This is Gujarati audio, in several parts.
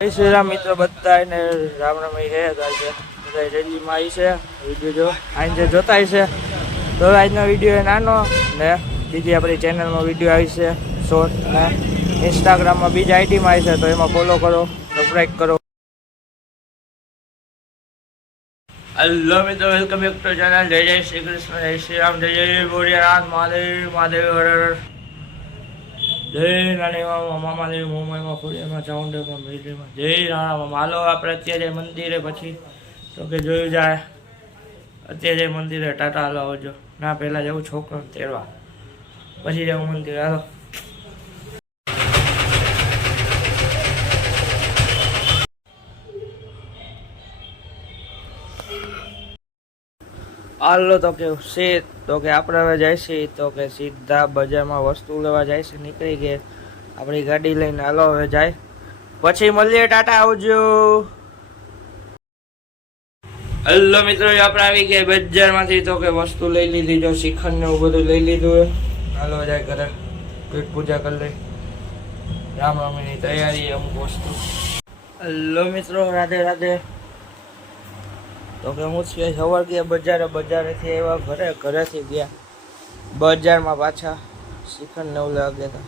જય શ્રી રામ મિત્રો, બધાને રામ રામ છે. બધા રેલીમાં આવી છે. વિડીયો જો આજે જોતા છે તો આજનો વિડીયો નાનો ને બીજી આપણી ચેનલમાં વિડીયો આવી છે શોર્ટ ને ઇન્સ્ટાગ્રામમાં બીજી આઈડીમાં આવી છે, તો એમાં ફોલો કરો, સબસ્ક્રાઈબ કરો. હેલો મિત્રો, વેલકમ બેક ટુ ચેનલ. જય જય શ્રી કૃષ્ણ, જય શ્રી રામ, જય જય ભોળિયાનાથ, મહાદેવ મહાદેવ હર હર. જય નાની મામાદેવ, મોમાઈમાં ફોડિયામાં ચાઉંડેમાં મેલીમાં, જય રાણામાં. હાલો આપણે અત્યારે મંદિરે, પછી તો કે જોયું જાય અત્યારે મંદિરે. ટાટા હાલો આવજો. ના પહેલાં જવું છોકરાને તેડવા, પછી જવું મંદિરે. હાલો હાલો. તો કે છે તો કે આપણે હવે જાય છે તો કે સીધા બજારમાં વસ્તુ લેવા જાય છે. નીકળી ગઈ આપણી ગાડી લઈને. હાલો હવે જાય, પછી મળીએ. ટાટા આવજો. હેલો મિત્રો, આપણે આવી ગયા બજારમાંથી. તો કે વસ્તુ લઈ લીધી, જો શ્રીખંડ ને એવું બધું લઈ લીધું. હાલો જાય ઘરે, પેટ પૂજા કરી લઈ. રામનવમીની તૈયારી અમુક વસ્તુ. હેલો મિત્રો, રાધે રાધે. તો કે હું સવાર ગયા બજારેથી આવ્યા ઘરેથી ગયા બજારમાં, પાછા શ્રીખંડ ને એવું લેવા ગયા હતા.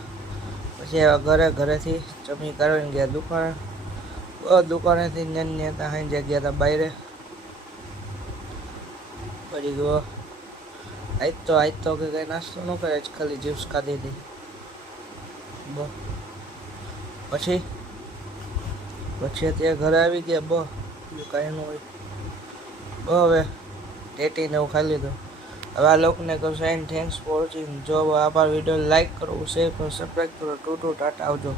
પછી આવ્યા ઘરેથી જમી કરીને ગયા દુકાનેથી હતા હાઈ ગયા હતા બહાર. પછી ગયો આજ તો કે કઈ નાસ્તો ન કરે, ખાલી ચિપ્સ ખાધી હતી. પછી અત્યારે ઘરે આવી ગયા. બીજું કાંઈ ન હોય. હવે ટેટીને એવું ખાઈ લીધું. હવે આ લોકોને કહું સાઈન થેન્ક્સ ફોર વોચિંગ. જો આભાર. વિડીયો લાઈક કરો, શેર કરો, સબસ્ક્રાઈબ કરો. ટાટા આવજો.